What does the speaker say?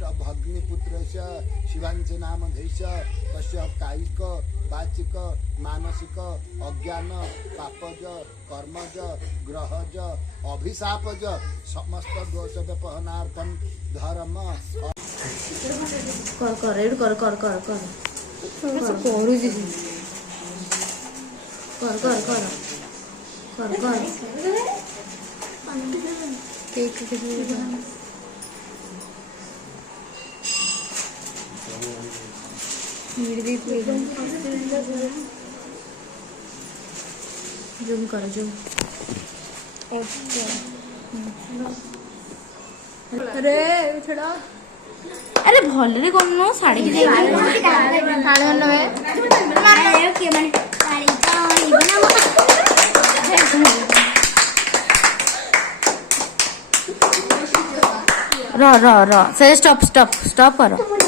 अष्ट भग्निपुत्रस्य शिवांच नाम धैश तस्य कायिक वाचिक मानसिक अज्ञान पापज कर्मज ग्रहज अभिशापज समस्त दोष व्यपहनार्थम धर्म कर कर एड कर कर कर कर करू जी कर कर कर कर कर केक जूम करो जूम अरे छोड़ा अरे भलरे कौन साड़ी की र र र से स्टॉप स्टॉप स्टॉप करो